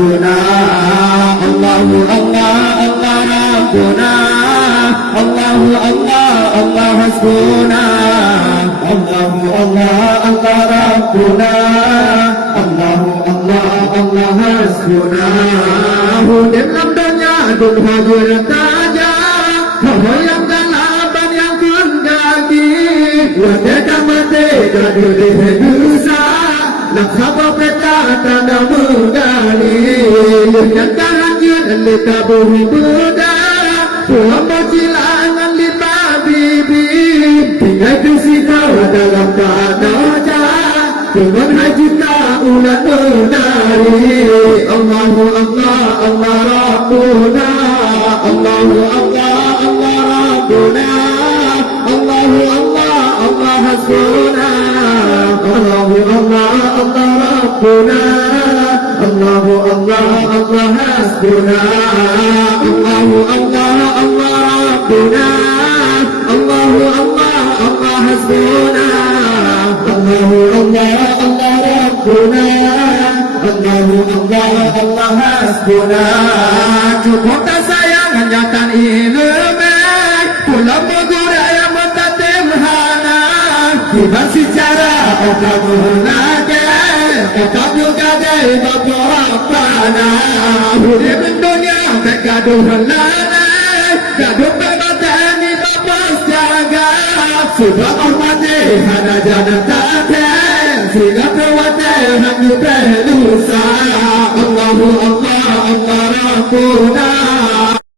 hasbuna. Allahu Allah Allah Rabbuna. Allahu Allah Allah hasbuna. Allahu Allah Allah Rabbuna. Allahu Allah Allah hasbuna. Hudin lambanya dun hajur taja. Yang dalaban yang kundagi. Wadada mate gaduh dedusa. Nakhaba peta tanda menggali. Yang kahajir litabuh buda. Puamba cilangan lima bibi. Tinggal tusika dalam kadaja. Dengan haji ulat menari. Allahu Allah Allah Rabbuna. Allahu Allah Allah Rabbuna. Allahu Allah Allah hasbuna. Allahu Allah Allah Rabbuna. Allahu Allah Allah hasbuna. Allahu Allah Allah Rabbuna. Allahu Allah Allah hasbuna. Allahu Allah Allah Rabbuna. Allahu Allah Allah hasbuna. Cukup tak sayang hanya tan ilmu. Pulang bergurau yang mentatim hana. Tiba secara otak menake. Otak juga dari bapa apana. Huri mendunia bergaduh lana. Gaduh berbatani bapa sejaga. Sebab ormati hana jangan taten. Sehingga perwati hanya berlusa. Allahu Allah Allah Rabbuna.